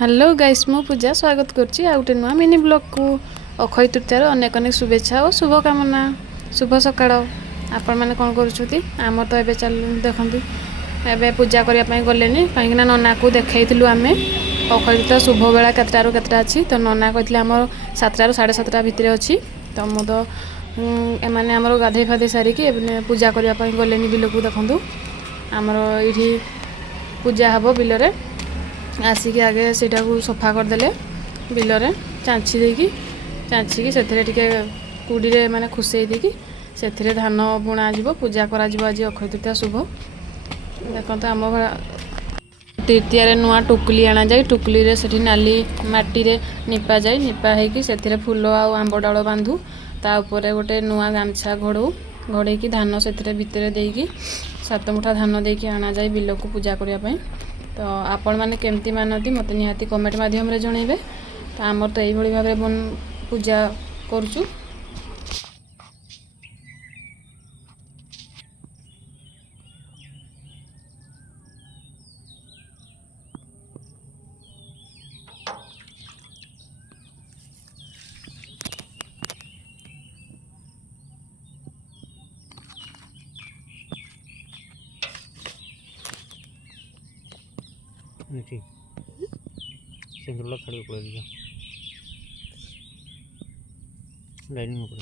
Hello guys मु पूजा स्वागत करछि आ गोटे नुआ मिनी ब्लॉग को अक्षय तृतीयार अनेक अनेक शुभेच्छा और शुभकामना। शुभ सकाळ। आपण माने कोन करूछुती आम तो एबे चल देखंतु एबे पूजा करिया पई गलेनी काहे ना नना को देखैथिलु आमे अक्षय तृतीया शुभ बेला केतटारू केतटा अछि तो नना कहथिले हमर 7टारू 7:30 भितरे अछि तो मु तो एमाने हमर गाधै फाधै सारी कि पूजा करिया पई गलेनी बिलकु देखंतु हमर इठी पूजा हबो बिलरे आसिक आगे सेटा को सफा करदेले बिलरे चांची देकी से कुड़ी रे माने खुसई देकी से धान बुणा जीवो पूजा करा जीवो आज अक्षय तृतीया शुभ देखो आम तृतीया रे नुआ टुकली आना जाए टुकली रे सेठी नाली माटी रे निपा जाए निपा हेकी सेथिरे फूल आ आंब डाल बांधु ता ऊपर गोटे नुआ गामछा घोड़े की धान से भितर देकी 7 मुठा धान देकी आना जाए बिल को पूजा करिया पई तो आपण माने केमती मानती मते निहाती कमेंट माध्यम रे जणैबे तो आमर तो एई भली भाबरे पूजा करछु। ठीक सिंदूर छाड़ी पड़े दिया डाइनिंग ऊपर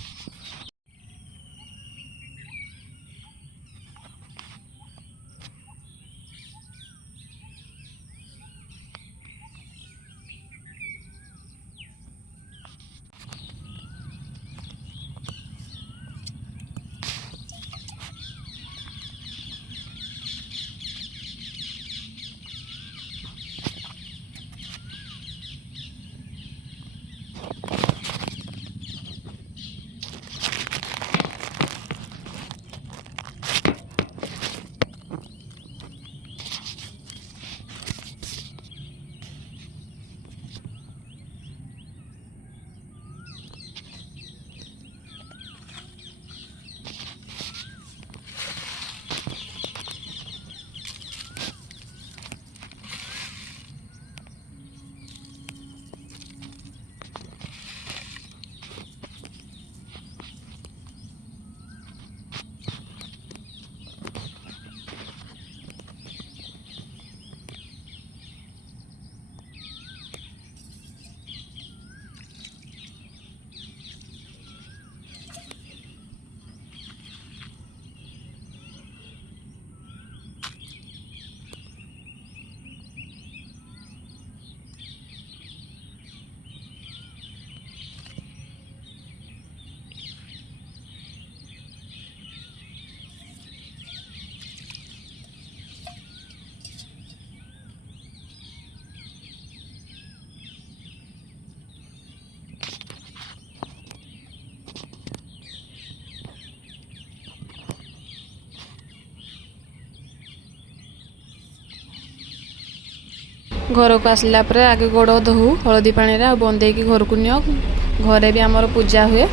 घर को आसला पर आगे गोड़ धोऊ हलदी पानी रे बंदे की घर को नियो घरे भी आमर पूजा हुए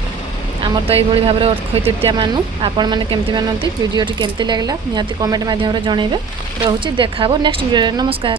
आमर तो यही भाव में अक्षय तृतीया मानु आपण मैंने केमती मानती वीडियो केमती लगला निहाती कमेंट माध्यम रे जणैबे रहूची देखाबो नेक्स्ट वीडियो। नमस्कार।